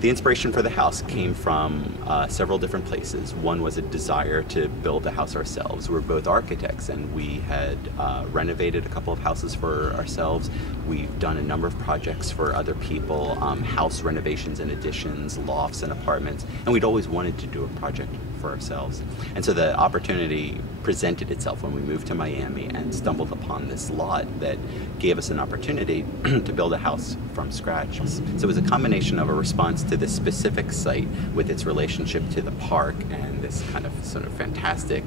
The inspiration for the house came from several different places. One was a desire to build a house ourselves. We're both architects, and we had renovated a couple of houses for ourselves. We've done a number of projects for other people, house renovations and additions, lofts and apartments, and we'd always wanted to do a project for ourselves. And so the opportunity presented itself when we moved to Miami and stumbled upon this lot that gave us an opportunity to build a house from scratch. So it was a combination of a response to this specific site with its relationship to the park and this kind of sort of fantastic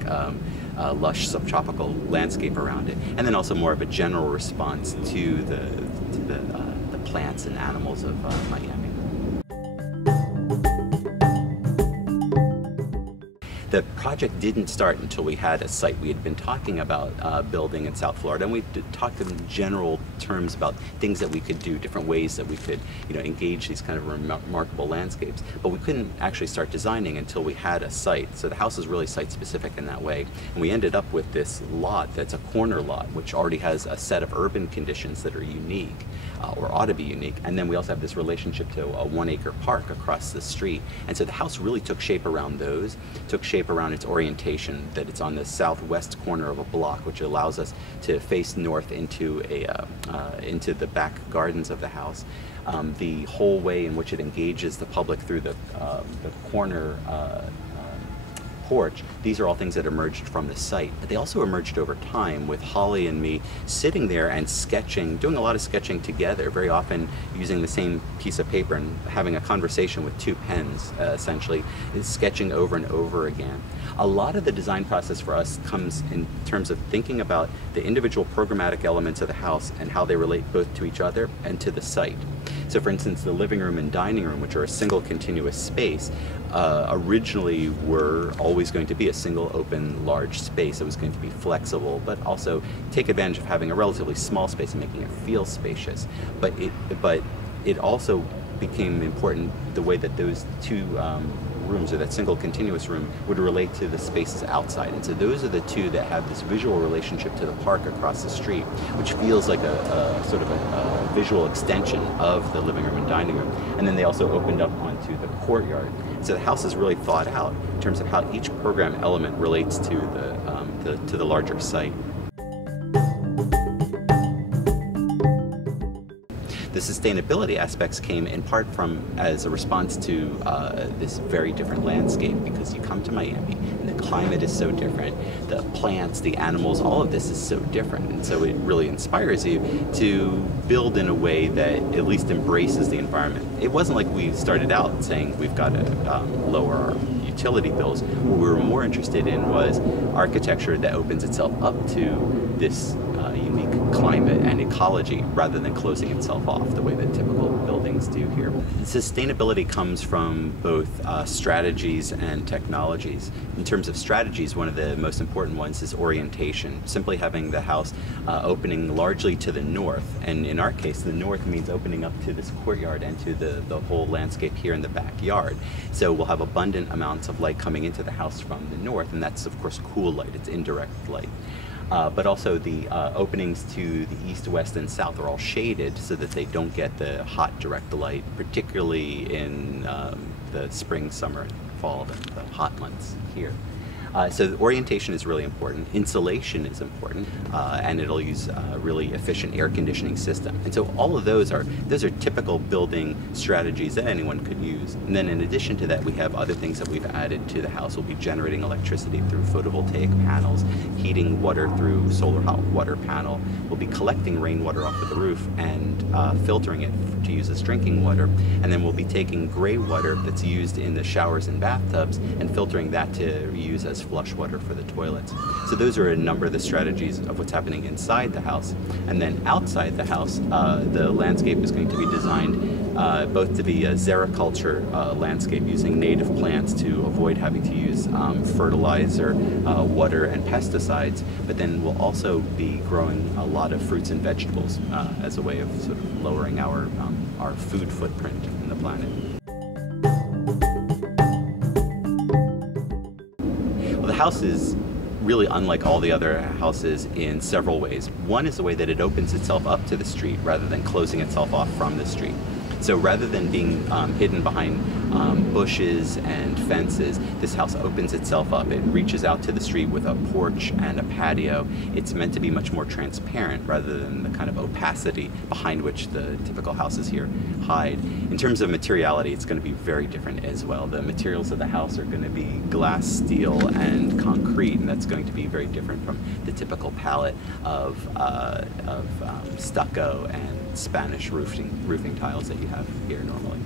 lush subtropical landscape around it, and then also more of a general response to the plants and animals of Miami. The project didn't start until we had a site. We had been talking about building in South Florida, and we talked in general terms about things that we could do, different ways that we could, engage these kind of remarkable landscapes. But we couldn't actually start designing until we had a site. So the house is really site-specific in that way. And we ended up with this lot that's a corner lot, which already has a set of urban conditions that are unique, or ought to be unique. And then we also have this relationship to a 1-acre park across the street. And so the house really took shape around those, took shape around its orientation, that it's on the southwest corner of a block, which allows us to face north into into the back gardens of the house. The whole way in which it engages the public through the corner porch, these are all things that emerged from the site. But they also emerged over time with Holly and me sitting there and sketching, doing a lot of sketching together, very often using the same piece of paper and having a conversation with 2 pens, essentially, is sketching over and over again. A lot of the design process for us comes in terms of thinking about the individual programmatic elements of the house and how they relate both to each other and to the site. So for instance, the living room and dining room, which are a single continuous space, originally were always going to be a single open large space. It was going to be flexible, but also take advantage of having a relatively small space and making it feel spacious. But it also became important the way that those 2 rooms, or that single continuous room, would relate to the spaces outside. And so those are the 2 that have this visual relationship to the park across the street, which feels like a sort of a visual extension of the living room and dining room. And then they also opened up onto the courtyard. So the house is really thought out in terms of how each program element relates to the larger site. The sustainability aspects came in part from as a response to this very different landscape, because you come to Miami and the climate is so different, the plants, the animals, all of this is so different, and so it really inspires you to build in a way that at least embraces the environment. It wasn't like we started out saying we've got to lower our utility bills. What we were more interested in was architecture that opens itself up to this unique climate and ecology, rather than closing itself off the way that typical buildings do here. Sustainability comes from both strategies and technologies. In terms of strategies, one of the most important ones is orientation. Simply having the house opening largely to the north, and in our case the north means opening up to this courtyard and to the whole landscape here in the backyard. So we'll have abundant amounts of light coming into the house from the north, and that's of course cool light, it's indirect light. But also the openings to the east, west, and south are all shaded so that they don't get the hot direct light, particularly in the spring, summer, fall, the hot months here. So the orientation is really important. Insulation is important, and it'll use a really efficient air conditioning system. And so all of those are typical building strategies that anyone could use. And then in addition to that, we have other things that we've added to the house. We'll be generating electricity through photovoltaic panels, heating water through solar hot water panel. We'll be collecting rainwater off of the roof and filtering it to use as drinking water. And then we'll be taking gray water that's used in the showers and bathtubs and filtering that to use as flush water for the toilets. So those are a number of the strategies of what's happening inside the house. And then outside the house, the landscape is going to be designed both to be a xericulture landscape using native plants to avoid having to use fertilizer, water, and pesticides, but then we'll also be growing a lot of fruits and vegetables as a way of sort of lowering our food footprint in the planet. Well, the house is really unlike all the other houses in several ways. One is the way that it opens itself up to the street rather than closing itself off from the street. So rather than being hidden behind bushes and fences, this house opens itself up. It reaches out to the street with a porch and a patio. It's meant to be much more transparent rather than the kind of opacity behind which the typical houses here hide. In terms of materiality, it's going to be very different as well. The materials of the house are going to be glass, steel, and concrete, and that's going to be very different from the typical palette of stucco and Spanish roofing tiles that you have here normally.